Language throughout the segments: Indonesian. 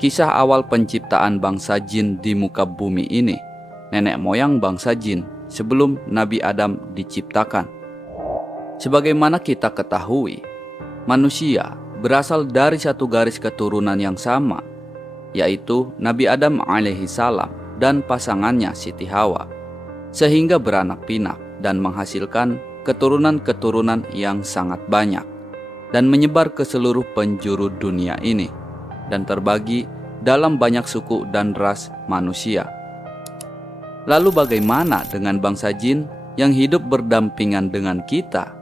Kisah awal penciptaan bangsa jin di muka bumi ini, nenek moyang bangsa jin sebelum Nabi Adam diciptakan. Sebagaimana kita ketahui, manusia berasal dari satu garis keturunan yang sama, yaitu Nabi Adam alaihissalam dan pasangannya Siti Hawa, sehingga beranak pinak dan menghasilkan keturunan-keturunan yang sangat banyak dan menyebar ke seluruh penjuru dunia ini dan terbagi dalam banyak suku dan ras manusia. Lalu bagaimana dengan bangsa jin yang hidup berdampingan dengan kita?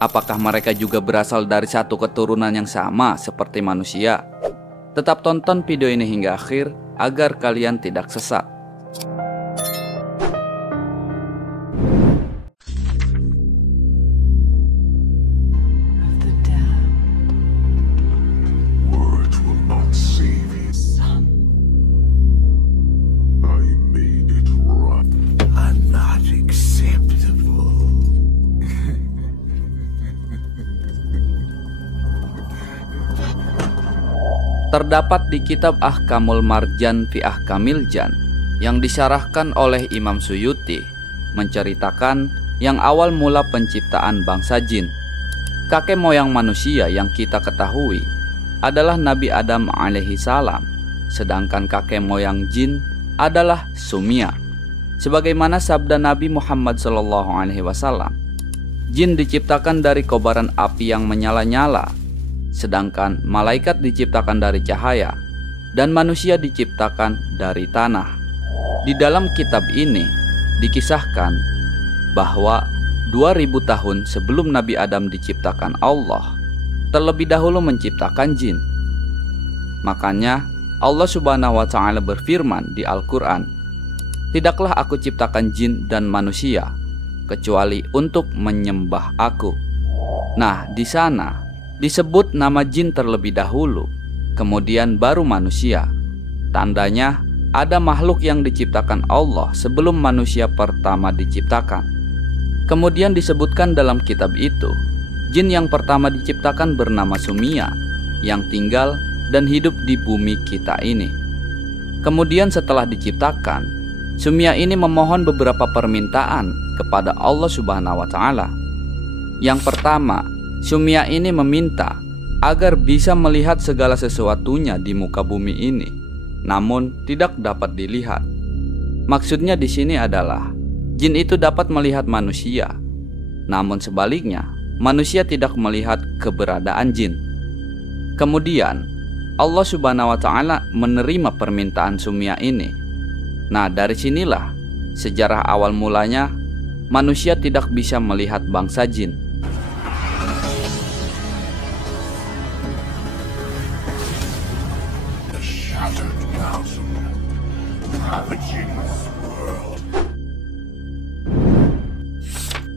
Apakah mereka juga berasal dari satu keturunan yang sama seperti manusia? Tetap tonton video ini hingga akhir agar kalian tidak sesat. Terdapat di kitab Ahkamul Marjan fi Ahkamil Jan yang disyarahkan oleh Imam Suyuti menceritakan yang awal mula penciptaan bangsa jin. Kakek moyang manusia yang kita ketahui adalah Nabi Adam alaihissalam, sedangkan kakek moyang jin adalah Sumia. Sebagaimana sabda Nabi Muhammad SAW, jin diciptakan dari kobaran api yang menyala-nyala, sedangkan malaikat diciptakan dari cahaya, dan manusia diciptakan dari tanah. Di dalam kitab ini dikisahkan bahwa 2000 tahun sebelum Nabi Adam diciptakan Allah, terlebih dahulu menciptakan jin. Makanya Allah Subhanahu wa Ta'ala berfirman di Al-Quran, "Tidaklah aku ciptakan jin dan manusia kecuali untuk menyembah aku." Nah, di sana disebut nama jin terlebih dahulu, kemudian baru manusia. Tandanya ada makhluk yang diciptakan Allah sebelum manusia pertama diciptakan. Kemudian disebutkan dalam kitab itu, jin yang pertama diciptakan bernama Sumia, yang tinggal dan hidup di bumi kita ini. Kemudian setelah diciptakan, Sumia ini memohon beberapa permintaan kepada Allah Subhanahu wa Ta'ala. Yang pertama, Sumia ini meminta agar bisa melihat segala sesuatunya di muka bumi ini, namun tidak dapat dilihat. Maksudnya di sini adalah jin itu dapat melihat manusia, namun sebaliknya manusia tidak melihat keberadaan jin. Kemudian Allah Subhanahu wa Ta'ala menerima permintaan Sumia ini. Nah, dari sinilah sejarah awal mulanya manusia tidak bisa melihat bangsa jin.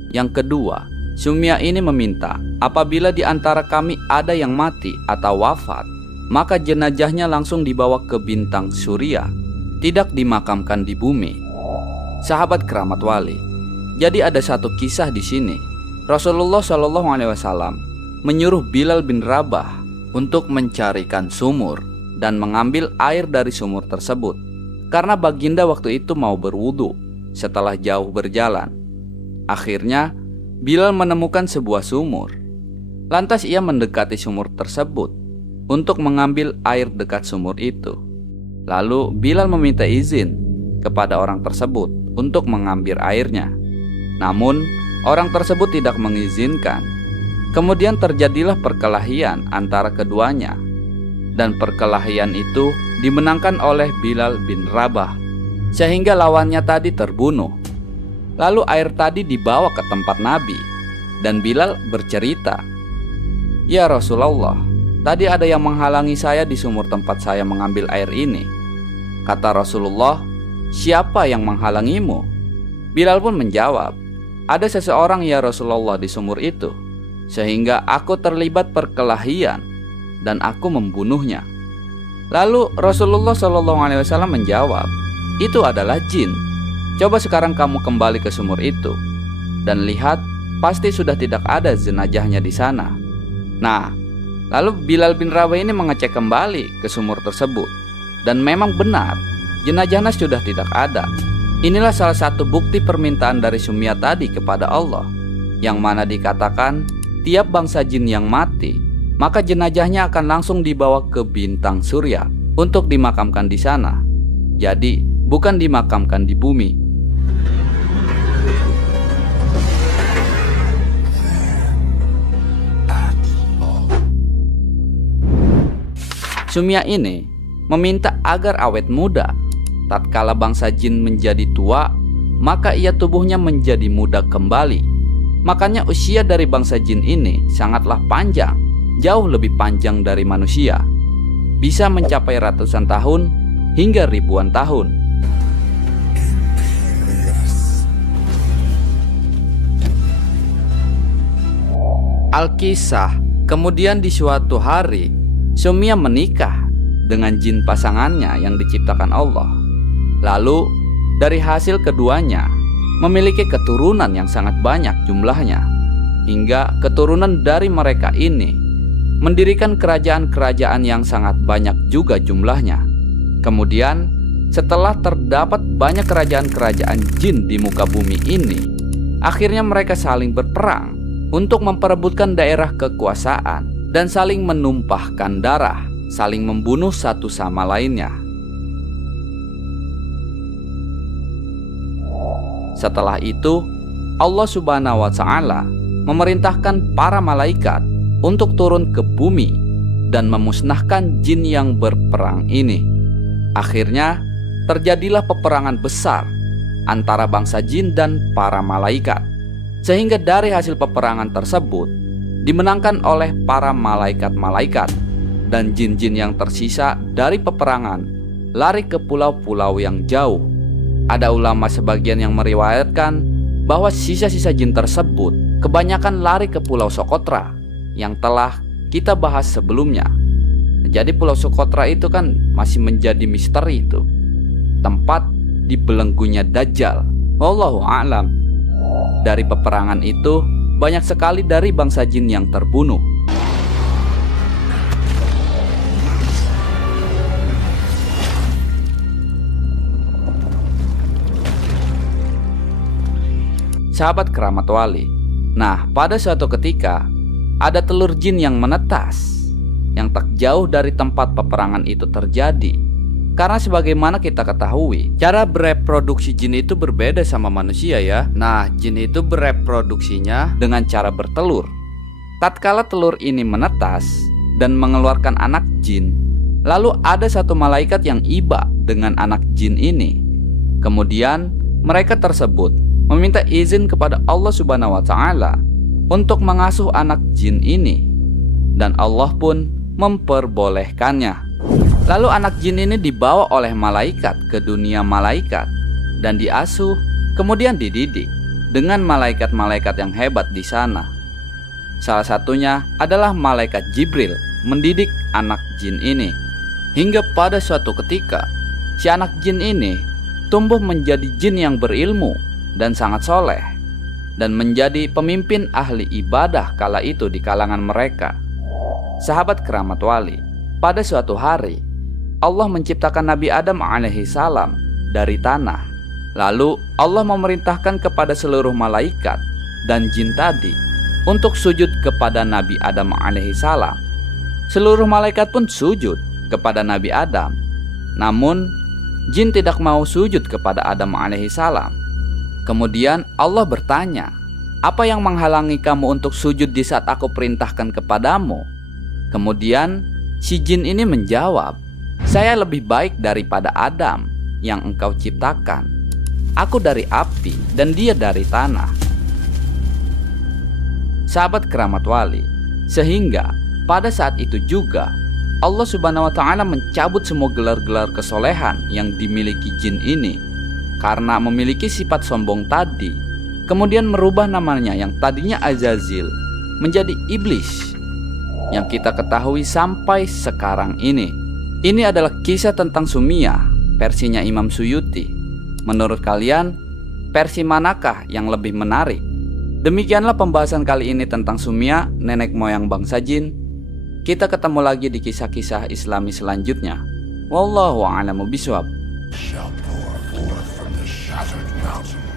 Yang kedua, Sumia ini meminta apabila di antara kami ada yang mati atau wafat, maka jenazahnya langsung dibawa ke bintang surya, tidak dimakamkan di bumi. Sahabat keramat wali, jadi ada satu kisah di sini. Rasulullah SAW menyuruh Bilal bin Rabah untuk mencarikan sumur dan mengambil air dari sumur tersebut, karena baginda waktu itu mau berwudu setelah jauh berjalan. Akhirnya Bilal menemukan sebuah sumur. Lantas ia mendekati sumur tersebut untuk mengambil air dekat sumur itu. Lalu Bilal meminta izin kepada orang tersebut untuk mengambil airnya. Namun orang tersebut tidak mengizinkan. Kemudian terjadilah perkelahian antara keduanya, dan perkelahian itu dimenangkan oleh Bilal bin Rabah, sehingga lawannya tadi terbunuh. Lalu air tadi dibawa ke tempat Nabi, dan Bilal bercerita, "Ya Rasulullah, tadi ada yang menghalangi saya di sumur tempat saya mengambil air ini." Kata Rasulullah, "Siapa yang menghalangimu?" Bilal pun menjawab, "Ada seseorang ya Rasulullah di sumur itu, sehingga aku terlibat perkelahian dan aku membunuhnya." Lalu Rasulullah SAW menjawab, "Itu adalah jin. Coba sekarang kamu kembali ke sumur itu dan lihat, pasti sudah tidak ada jenazahnya di sana." Nah, Lalu Bilal bin Rabah ini mengecek kembali ke sumur tersebut, dan memang benar, jenazahnya sudah tidak ada. Inilah salah satu bukti permintaan dari Sumia tadi kepada Allah, yang mana dikatakan tiap bangsa jin yang mati, maka jenazahnya akan langsung dibawa ke bintang surya untuk dimakamkan di sana. Jadi bukan dimakamkan di bumi. Sumia ini meminta agar awet muda. Tatkala bangsa jin menjadi tua, maka ia tubuhnya menjadi muda kembali. Makanya usia dari bangsa jin ini sangatlah panjang, jauh lebih panjang dari manusia. Bisa mencapai ratusan tahun hingga ribuan tahun. Alkisah, kemudian di suatu hari, Sumia menikah dengan jin pasangannya yang diciptakan Allah. Lalu dari hasil keduanya memiliki keturunan yang sangat banyak jumlahnya, hingga keturunan dari mereka ini mendirikan kerajaan-kerajaan yang sangat banyak juga jumlahnya. Kemudian setelah terdapat banyak kerajaan-kerajaan jin di muka bumi ini, akhirnya mereka saling berperang untuk memperebutkan daerah kekuasaan dan saling menumpahkan darah, saling membunuh satu sama lainnya. Setelah itu, Allah Subhanahu wa Ta'ala memerintahkan para malaikat untuk turun ke bumi dan memusnahkan jin yang berperang ini. Akhirnya, terjadilah peperangan besar antara bangsa jin dan para malaikat, sehingga dari hasil peperangan tersebut dimenangkan oleh para malaikat-malaikat, dan jin-jin yang tersisa dari peperangan lari ke pulau-pulau yang jauh. Ada ulama sebagian yang meriwayatkan bahwa sisa-sisa jin tersebut kebanyakan lari ke Pulau Sokotra yang telah kita bahas sebelumnya. Jadi Pulau Sokotra itu kan masih menjadi misteri itu, tempat dibelenggunya Dajjal. Wallahu a'lam. Dari peperangan itu banyak sekali dari bangsa jin yang terbunuh. Sahabat keramat wali, nah pada suatu ketika ada telur jin yang menetas yang tak jauh dari tempat peperangan itu terjadi. Karena sebagaimana kita ketahui, cara bereproduksi jin itu berbeda sama manusia ya. Nah, jin itu bereproduksinya dengan cara bertelur. Tatkala telur ini menetas dan mengeluarkan anak jin, lalu ada satu malaikat yang iba dengan anak jin ini. Kemudian mereka tersebut meminta izin kepada Allah Subhanahu wa Ta'ala untuk mengasuh anak jin ini, dan Allah pun memperbolehkannya. Lalu anak jin ini dibawa oleh malaikat ke dunia malaikat dan diasuh, kemudian dididik dengan malaikat-malaikat yang hebat di sana. Salah satunya adalah malaikat Jibril mendidik anak jin ini, hingga pada suatu ketika si anak jin ini tumbuh menjadi jin yang berilmu dan sangat soleh, dan menjadi pemimpin ahli ibadah kala itu di kalangan mereka. Sahabat keramat wali, pada suatu hari Allah menciptakan Nabi Adam alaihi salam dari tanah. Lalu Allah memerintahkan kepada seluruh malaikat dan jin tadi untuk sujud kepada Nabi Adam alaihi salam. Seluruh malaikat pun sujud kepada Nabi Adam. Namun jin tidak mau sujud kepada Adam alaihi salam. Kemudian Allah bertanya, "Apa yang menghalangi kamu untuk sujud di saat aku perintahkan kepadamu?" Kemudian si jin ini menjawab, "Saya lebih baik daripada Adam yang engkau ciptakan. Aku dari api dan dia dari tanah." Sahabat keramat wali, sehingga pada saat itu juga Allah Subhanahu wa Ta'ala mencabut semua gelar-gelar kesolehan yang dimiliki jin ini karena memiliki sifat sombong tadi. Kemudian merubah namanya yang tadinya Azazil menjadi iblis, yang kita ketahui sampai sekarang ini. Ini adalah kisah tentang Sumia, versinya Imam Suyuti. Menurut kalian, versi manakah yang lebih menarik? Demikianlah pembahasan kali ini tentang Sumia, nenek moyang bangsa jin. Kita ketemu lagi di kisah-kisah Islami selanjutnya. Wallahu a'lamu bishawab. Shall pour forth from the shattered mountain.